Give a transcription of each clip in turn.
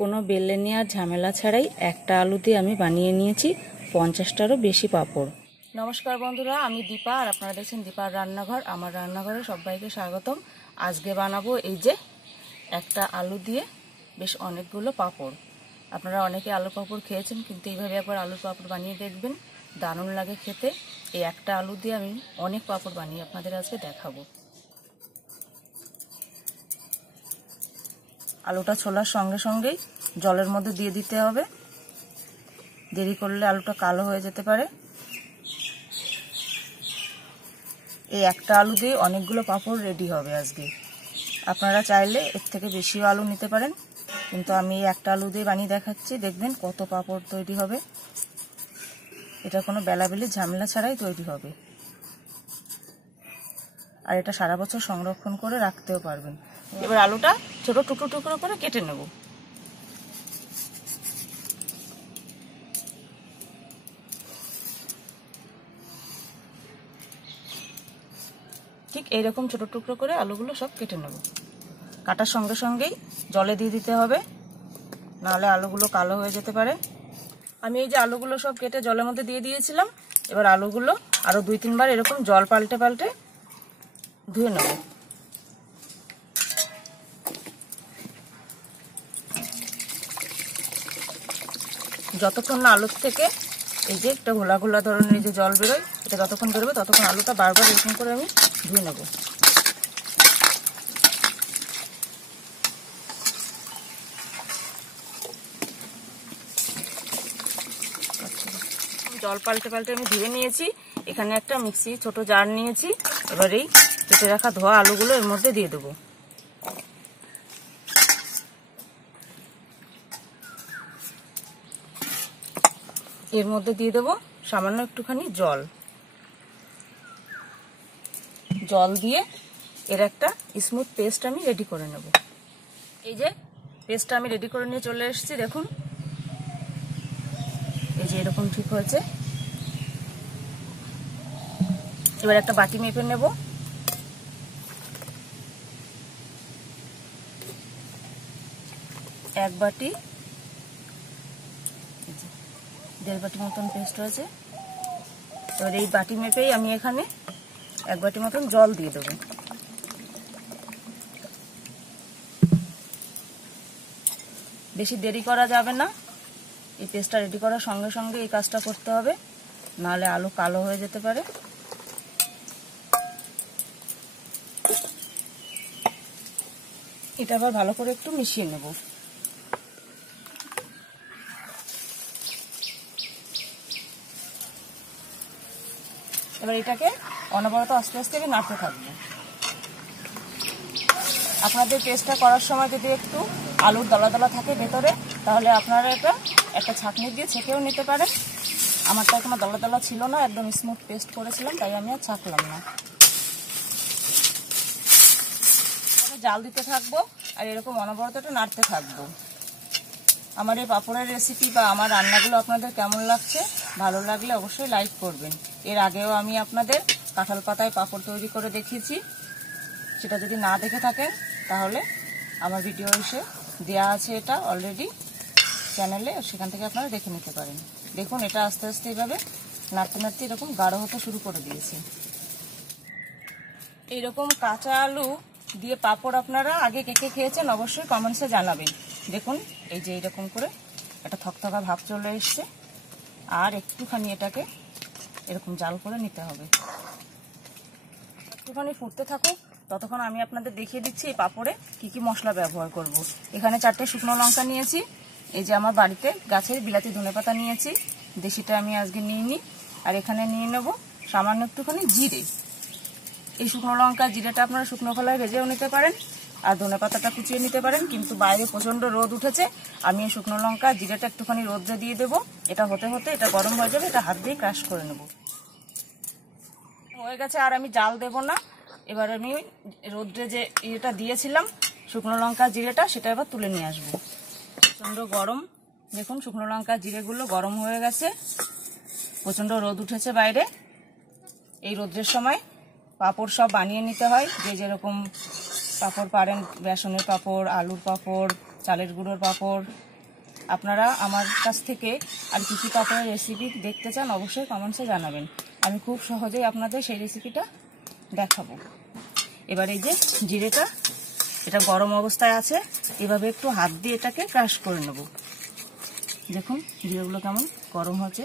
কোনো বেলে নেওয়ার ঝামেলা ছাড়াই একটা আলু দিয়ে আমি বানিয়ে নিয়েছি 50টারও বেশি পাঁপড়। নমস্কার বন্ধুরা, আমি দীপা আর আপনারা দেখছেন দীপার রান্নাঘর। আমার রান্নাঘরে সবাইকে স্বাগতম। আজকে বানাবো এই যে একটা আলু দিয়ে বেশ অনেকগুলো পাঁপড়। আপনারা অনেকে আলু পাঁপড় খেয়েছেন, কিন্তু এইভাবে একবার আলুর পাঁপড় বানিয়ে দেখবেন, দারুণ লাগে খেতে। এই একটা আলু দিয়ে আমি অনেক পাঁপড় বানিয়ে আপনাদের আজকে দেখাবো। আলুটা ছোলার সঙ্গে সঙ্গেই জলের মধ্যে দিয়ে দিতে হবে, দেরি করলে আলুটা কালো হয়ে যেতে পারে। এই একটা আলু দিয়ে অনেকগুলো পাঁপড় রেডি হবে আজকে। আপনারা চাইলে এর থেকে বেশিও আলু নিতে পারেন, কিন্তু আমি এই একটা আলু দিয়ে বানিয়ে দেখাচ্ছি। দেখবেন কত পাঁপড় তৈরি হবে। এটা কোনো বেলাবেলি ঝামেলা ছাড়াই তৈরি হবে, আর এটা সারা বছর সংরক্ষণ করে রাখতেও পারবেন। এবার আলুটা ছোট টুকরো টুকরো করে কেটে নেব। ঠিক এইরকম ছোট টুকরো করে আলুগুলো সব কেটে নেব। কাটার সঙ্গে সঙ্গেই জলে দিয়ে দিতে হবে, নাহলে আলুগুলো কালো হয়ে যেতে পারে। আমি এই যে আলুগুলো সব কেটে জলের মধ্যে দিয়ে দিয়েছিলাম। এবার আলুগুলো আরো 2-3 বার এরকম জল পাল্টে পাল্টে ধুয়ে নেব। যতক্ষণ না আলুর থেকে এই যে একটা ঘোলা ঘোলা ধরনের যে জল বেরোয়, এটা যতক্ষণ বেরোবে ততক্ষণ আলুটা বারবার এরকম করে আমি ধুয়ে নেব। জল পাল্টে পাল্টে আমি ধুয়ে নিয়েছি। এখানে একটা মিক্সি ছোট জার নিয়েছি। এবার এই কেটে রাখা ধোয়া আলুগুলো এর মধ্যে দিয়ে দেবো। এর মধ্যে দিয়ে দেবো সামান্য একটুখানি জল। জল দিয়ে এর একটা স্মুথ পেস্ট আমি রেডি করে নেব। এই যে পেস্টটা আমি রেডি করে নিয়ে চলে এসেছি। দেখুন এই যে এরকম ঠিক হয়েছে। এবার একটা বাটি মেপে নেব। এক বাটি, 1.5 বাটি মতন পেস্ট হয়েছে। এবার এই বাটি মেপেই আমি এখানে 1 বাটি মতন জল দিয়ে দেবো। বেশি দেরি করা যাবে না। এই পেস্টটা রেডি করার সঙ্গে সঙ্গে এই কাজটা করতে হবে, নাহলে আলু কালো হয়ে যেতে পারে। এটা আবার ভালো করে একটু মিশিয়ে নেব। এবার এটাকে অনবরত আস্তে আস্তে নাড়তে থাকবো। আপনাদের পেস্টটা করার সময় যদি একটু আলুর দলা দলা থাকে ভেতরে, তাহলে আপনারা এটা একটা ছাঁকনি দিয়ে ছেঁকেও নিতে পারেন। আমারটা কোনো দলা দলা ছিল না, একদম স্মুথ পেস্ট করেছিলাম, তাই আমি আর ছাঁকলাম না। জাল দিতে থাকবো আর এরকম অনবরত এটা নাড়তে থাকবো। আমার এই পাঁপড়ের রেসিপি বা আমার রান্নাগুলো আপনাদের কেমন লাগছে, ভালো লাগলে অবশ্যই লাইক করবেন। এর আগেও আমি আপনাদের কাঁঠাল পাতায় পাঁপড় তৈরি করে দেখিয়েছি। সেটা যদি না দেখে থাকেন তাহলে আমার ভিডিও এসে দেওয়া আছে, এটা অলরেডি চ্যানেলে, সেখান থেকে আপনারা দেখে নিতে পারেন। দেখুন এটা আস্তে আস্তে এইভাবে নাড়তে নাড়তে এরকম গাঢ় হতে শুরু করে দিয়েছি। এইরকম কাঁচা আলু দিয়ে পাঁপড় আপনারা আগে কে কে খেয়েছেন অবশ্যই কমেন্টসে জানাবেন। দেখুন এই যে এইরকম করে একটা থকথকা ভাব চলে এসছে, আর একটুখানি এটাকে এরকম জাল করে নিতে হবে। একটুখানি ফুটতে থাকুক, ততক্ষণ আমি আপনাদের দেখিয়ে দিচ্ছি এই পাঁপড়ে কি কি মশলা ব্যবহার করব। এখানে 4টে শুকনো লঙ্কা নিয়েছি। এই যে আমার বাড়িতে গাছের বিলাতি ধনেপাতা নিয়েছি, দেশিটা আমি আজকে নিইনি। আর এখানে নিয়ে নেব সামান্য একটুখানি জিরে। এই শুকনো লঙ্কা জিরেটা আপনারা শুকনো খোলায় ভেজেও নিতে পারেন, আর ধনেপাতাটা কুচিয়ে নিতে পারেন। কিন্তু বাইরে প্রচন্ড রোদ উঠেছে, আমি এই শুকনো লঙ্কা জিরেটা একটুখানি রোদ্রে দিয়ে দেবো। এটা হতে হতে এটা গরম হয়ে যাবে, এটা হাত দিয়ে ক্রাশ করে নেব। হয়ে গেছে, আর আমি জাল দেব না। এবার আমি রোদ্রে যে ইয়েটা দিয়েছিলাম শুকনো লঙ্কা জিরেটা, সেটা এবার তুলে নিয়ে আসবো। প্রচন্ড গরম, দেখুন শুকনো লঙ্কা জিরেগুলো গরম হয়ে গেছে। প্রচন্ড রোদ উঠেছে বাইরে। এই রোদ্রের সময় পাঁপড় সব বানিয়ে নিতে হয়, যে যেরকম পাঁপড় পারেন, বেসনের পাঁপড়, আলুর পাঁপড়, চালের গুঁড়োর পাঁপড়। আপনারা আমার কাছ থেকে আর কী কী পাঁপড়ের রেসিপি দেখতে চান অবশ্যই কমেন্টসে জানাবেন, আমি খুব সহজেই আপনাদের সেই রেসিপিটা দেখাবো। এবার এই যে জিরেটা, এটা গরম অবস্থায় আছে, এভাবে একটু হাত দিয়ে এটাকে ক্রাশ করে নেব। দেখুন জিরেগুলো কেমন গরম হচ্ছে,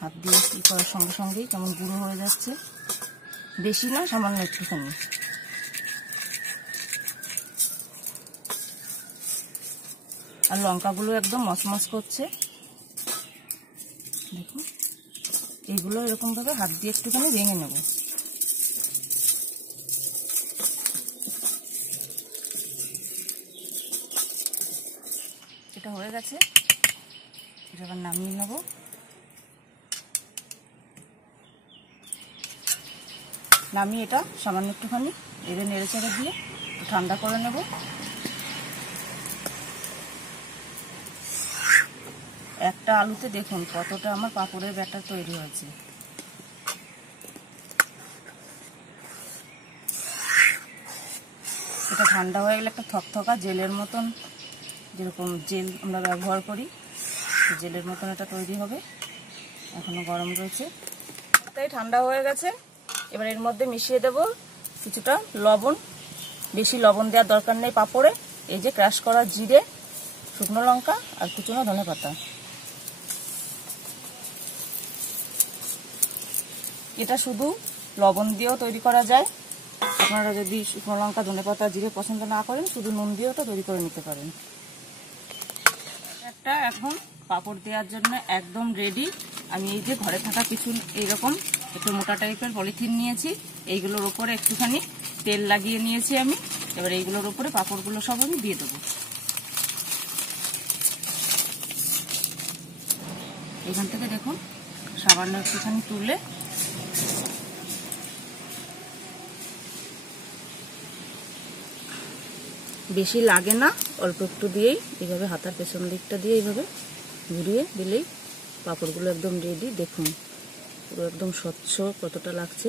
হাত দিয়ে ই করার সঙ্গে সঙ্গেই কেমন গুঁড়ো হয়ে যাচ্ছে। বেশি না, সামান্য একটুখানি। আর লঙ্কাগুলো একদম মচমচ করছে, দেখুন। এইগুলো এরকমভাবে হাত দিয়ে একটুখানি ভেঙে নেব। এটা হয়ে গেছে, এটা আবার নামিয়ে নেব। নামিয়ে এটা সামান্য একটুখানি এদের নেড়ে চেড়ে দিয়ে ঠান্ডা করে নেব। একটা আলুতে দেখুন কতটা আমার পাঁপড়ের ব্যাটার তৈরি হয়েছে। এটা ঠান্ডা হয়ে গেলে একটা থকথকা জেলের মতন, যেরকম জেল আমরা ব্যবহার করি জেলের মতন এটা তৈরি হবে। এখনো গরম রয়েছে, তাই ঠান্ডা হয়ে গেছে। এবার এর মধ্যে মিশিয়ে দেব কিছুটা লবণ। বেশি লবণ দেওয়ার দরকার নেই পাঁপড়ে। এই যে ক্রাশ করা জিরে, শুকনো লঙ্কা আর কুচনো ধনেপাতা। এটা শুধু লবণ দিয়েও তৈরি করা যায়। আপনারা যদি শুকনো লঙ্কা ধনেপাতা জিরে পছন্দ না করেন, শুধু নুন দিয়েও তো তৈরি করে নিতে পারেন। একটা এখন পাঁপড় দেওয়ার জন্য একদম রেডি। আমি এই যে ঘরে থাকা কিছু এইরকম একটু মোটা টাইপের পলিথিন নিয়েছি, এইগুলোর উপরে একটুখানি তেল লাগিয়ে নিয়েছি আমি। এবার এইগুলোর উপরে পাঁপড়গুলো সব আমি দিয়ে দেবো। এখান থেকে দেখুন সামান্য একটুখানি তুলে বেশি লাগে না, অল্প একটু দিয়েই এইভাবে হাতার পেছন দিকটা দিয়ে এইভাবে ঘুরিয়ে দিলেই পাঁপড়গুলো একদম রেডি। দেখুন পুরো একদম স্বচ্ছ কতটা লাগছে,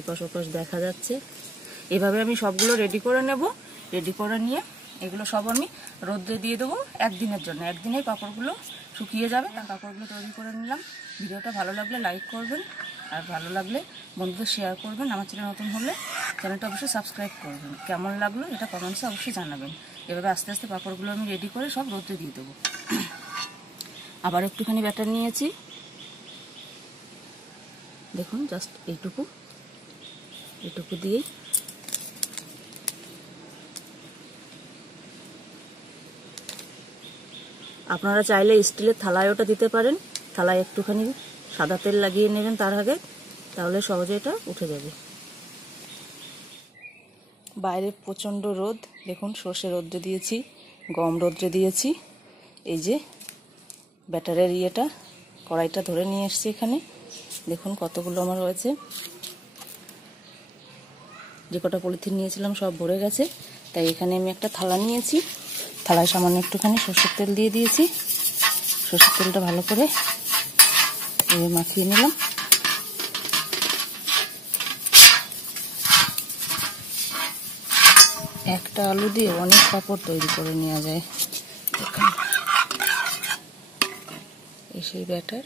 এপাশ ওপাশ দেখা যাচ্ছে। এভাবে আমি সবগুলো রেডি করে নেব। রেডি করে নিয়ে এগুলো সব আমি রোদে দিয়ে দেবো একদিনের জন্য। একদিনেই পাঁপড়গুলো শুকিয়ে যাবে। তার পাঁপড়গুলো তৈরি করে নিলাম। ভিডিওটা ভালো লাগলে লাইক করবেন, আর ভালো লাগলে বন্ধুদের শেয়ার করবেন। আমার চ্যানেল নতুন হলে চ্যানেলটা অবশ্যই সাবস্ক্রাইব করবেন। কেমন লাগলো এটা কমেন্টসে অবশ্যই জানাবেন। এভাবে আস্তে আস্তে পাঁপড়গুলো আমি রেডি করে সব রোদে দিয়ে দেবো। আবার একটুখানি ব্যাটার নিয়েছি, দেখুন জাস্ট এইটুকু দিয়েই আপনারা চাইলে স্টিলের থালায় ওটা দিতে পারেন। থালায় একটুখানি সাদা তেল লাগিয়ে নেবেন তার আগে, তাহলে সহজে এটা উঠে যাবে। বাইরে প্রচণ্ড রোদ, দেখুন সর্ষে রৌদ্রে দিয়েছি, গম রৌদ্রে দিয়েছি। এই যে ব্যাটারের ইয়েটা, কড়াইটা ধরে নিয়ে এসছি এখানে, দেখুন কতগুলো আমার হয়েছে। যে কটা পলিথিন নিয়েছিলাম সব ভরে গেছে, তাই এখানে আমি একটা থালা নিয়েছি। থালায় সামান্য একটুখানি সর্ষের তেল দিয়ে দিয়েছি। সর্ষের তেলটা ভালো করে মাখিয়ে নিলাম। একটা আলু দিয়ে অনেক পাঁপড় তৈরি করে নেওয়া যায়। এই সেই ব্যাটার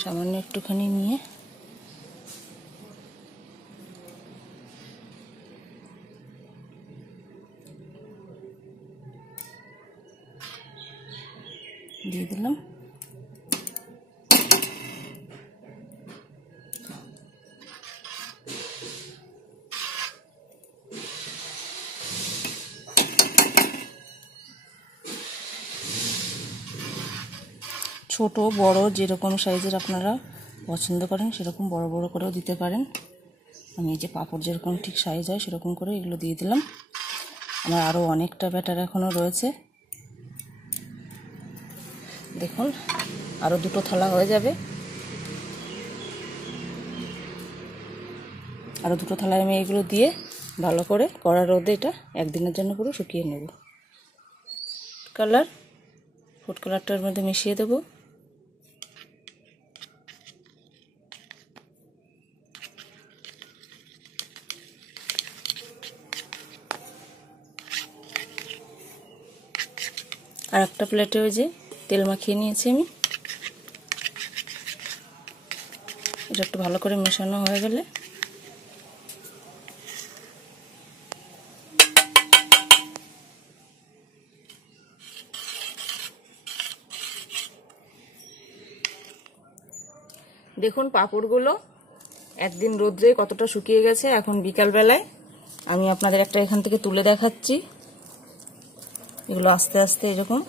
সামান্য একটুখানি নিয়ে দিয়ে দিলাম। ছোট বড় যেরকম সাইজের আপনারা পছন্দ করেন সেরকম বড় বড় করেও দিতে পারেন। আমি এই যে পাঁপড় যেরকম ঠিক সাইজ হয় সেরকম করে এগুলো দিয়ে দিলাম। আমার আরও অনেকটা ব্যাটার এখনও রয়েছে, দেখুন আরও দুটো থালা হয়ে যাবে। আরও দুটো থালায় আমি এগুলো দিয়ে ভালো করে কড়া রোদে এটা একদিনের জন্য পুরো শুকিয়ে নেব। ফুড কালারটার মধ্যে মিশিয়ে দেবো। আর একটা প্লেটে ওই যে তেল মাখিয়ে নিয়েছি আমি। এটা একটু ভালো করে মেশানো হয়ে গেলে দেখুন পাঁপড়গুলো একদিন রোদ্রে কতটা শুকিয়ে গেছে। এখন বিকাল বেলায় আমি আপনাদের একটা এখান থেকে তুলে দেখাচ্ছি। এগুলো আস্তে আস্তে এরকম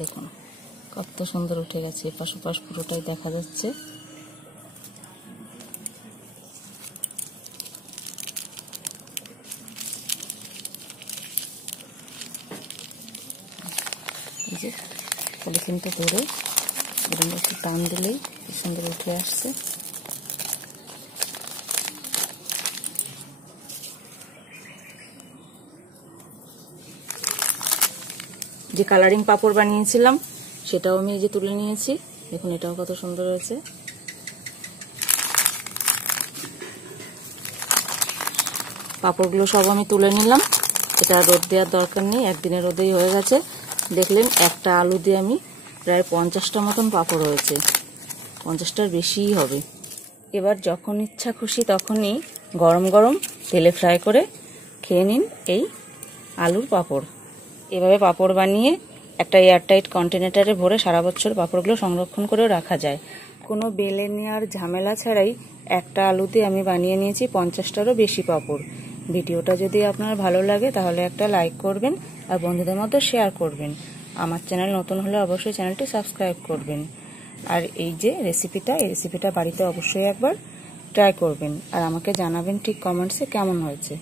দেখুন কত সুন্দর উঠে গেছে, এপাশ ওপাশ পুরোটাই দেখা যাচ্ছে। এই যে পলিথিনটা ধরে এরকম একটু টান দিলেই কি সুন্দর উঠে আসছে। যে কালারিং পাঁপড় বানিয়েছিলাম সেটাও আমি এই যে তুলে নিয়েছি। দেখুন এটাও কত সুন্দর হয়েছে। পাঁপড়গুলো সব আমি তুলে নিলাম। এটা রোদ দেওয়ার দরকার নেই, একদিনের রোদেই হয়ে গেছে। দেখলেন একটা আলু দিয়ে আমি প্রায় 50টা মতন পাঁপড় হয়েছে, 50টার বেশিই হবে। এবার যখন ইচ্ছা খুশি তখনই গরম গরম তেলে ফ্রাই করে খেয়ে নিন এই আলুর পাঁপড়। এভাবে পাঁপড় বানিয়ে একটা এয়ারটাইট কন্টেনারে ভরে সারা বছর পাঁপড়গুলো সংরক্ষণ করেও রাখা যায়। কোনো বেলে নেওয়ার ঝামেলা ছাড়াই একটা আলুতে আমি বানিয়ে নিয়েছি 50টারও বেশি পাঁপড়। ভিডিওটা যদি আপনার ভালো লাগে তাহলে একটা লাইক করবেন আর বন্ধুদের মধ্যে শেয়ার করবেন। আমার চ্যানেল নতুন হলে অবশ্যই চ্যানেলটি সাবস্ক্রাইব করবেন। আর এই যে রেসিপিটা, এই রেসিপিটা বাড়িতে অবশ্যই একবার ট্রাই করবেন আর আমাকে জানাবেন ঠিক কমেন্টসে কেমন হয়েছে।